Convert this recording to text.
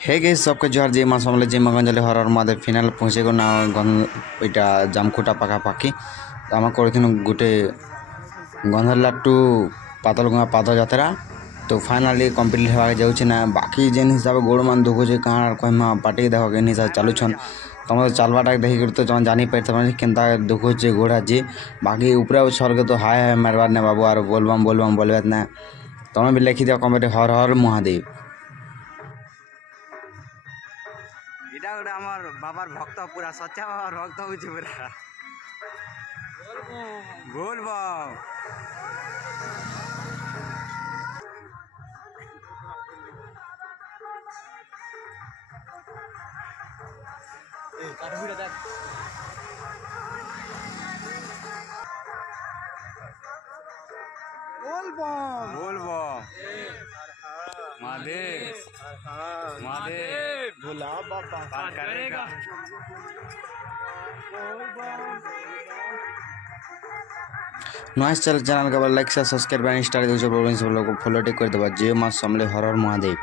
हे गे सबके जोहार जे माँ समले जे मगंजले हरर मादे फिनाल पहुँचे गो ना ওইটা জামকুটা পাখাপাখি আমার করেছিল গোটে গন্ধরলাট্টু পাতলগঙ্গা পাদযাত্রা তো ফাইনালি কমপ্লিট হওয়া যাচ্ছে না বাকি যেন হিসাবে গোড় মান দুখুছে কাণ আর কহিমা পাটি দেখো কেন হিসাবে চালুছন তোমাদের চালবাটা দেখিকি তো যেমন জানিপারি তোমার কেনতা দুখুছে গোড় আছে বাকি উপরে স্বর্গে তো হায় হায় মারবার না বাবু আর বলবাম বলবার না তুমি বি লিখি দিও কমেন্টে হর হর মহাদেব। এটা গোটে আমার বাবার ভক্ত পুরা সচ্চা বাবার ভক্ত হচ্ছে পুরা বলবো বলবো বলবো महादेव महादेव भोला बाबा पार करेगा। नॉइस चैनल का लाइक सब्सक्राइब इंस्टा फॉलो टिक कर देवा जय माँ समले हर हर महादेव।